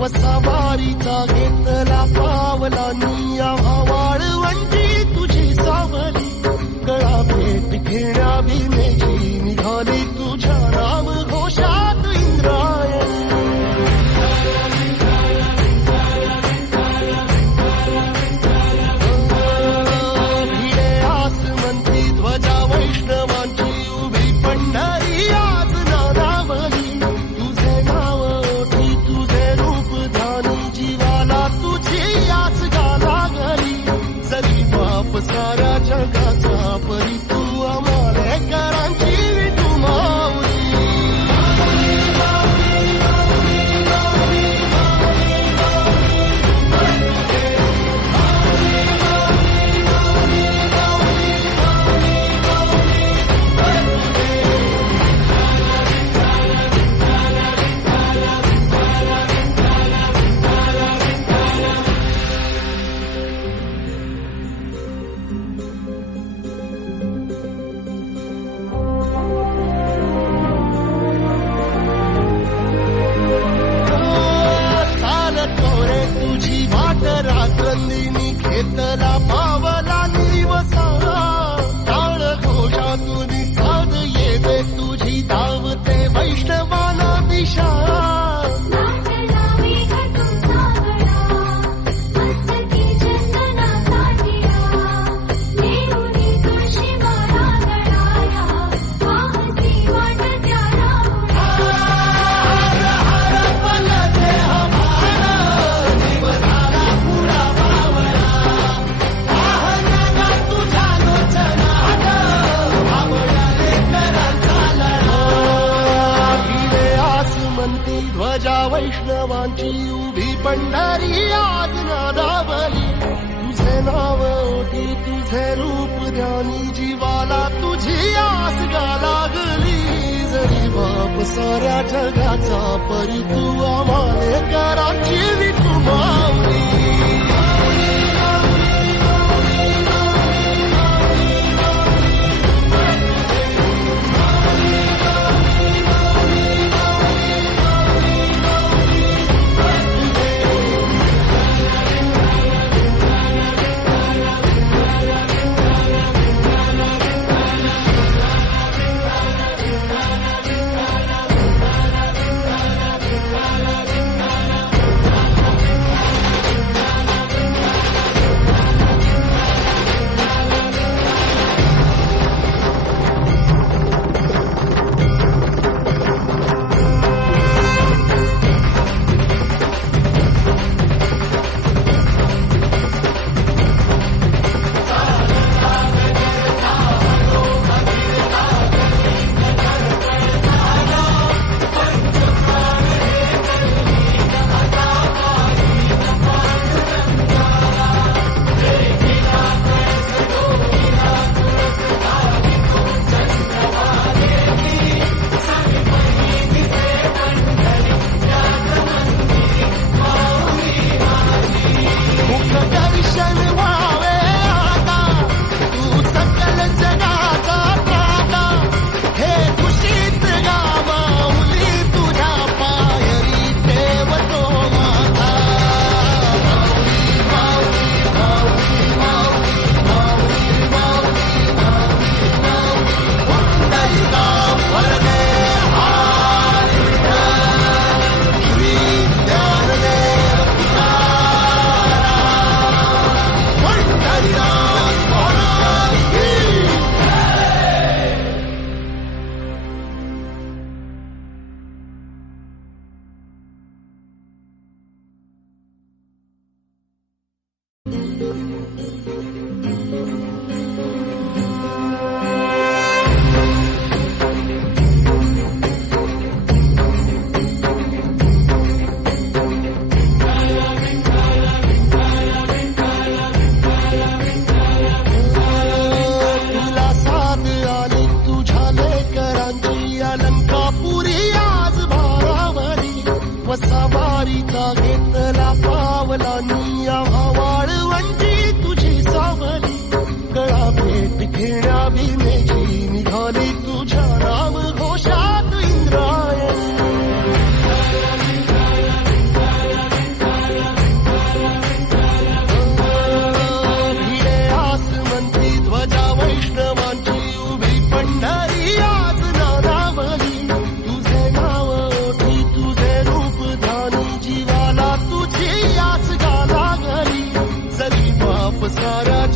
वसावारीचा घेतला पावला निया वाळवंटी तुझी सावली गळा भेट घेण्या भीमेची निघाली तुझ्या राम घोषात इंद्रायणी भिडे आसमंती ध्वजा वैष्णवांची उभी पंढरी आज नादावली तुझे नाव ओठी तुझे रूप ध्यानी जीवाला तुझी याच गाला गली जरी बाप साऱ्या जगाचा परी तू आमालेकरांची विठू माऊली तुझी वाट रात्रंदिनी घेतला पावला निवसा टाळ घोषातून साध येते तुझी धावते वैष्णवाना दिशा ध्वजा वैष्णवांची उभी पंढरी आज नादावली तुझे नाव ओठी तुझे रूप ध्यानी जीवाला तुझी आस गा लागली जरी बाप साऱ्या जगाचा परी तू आमालेकरांची विठू माऊली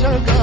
जगा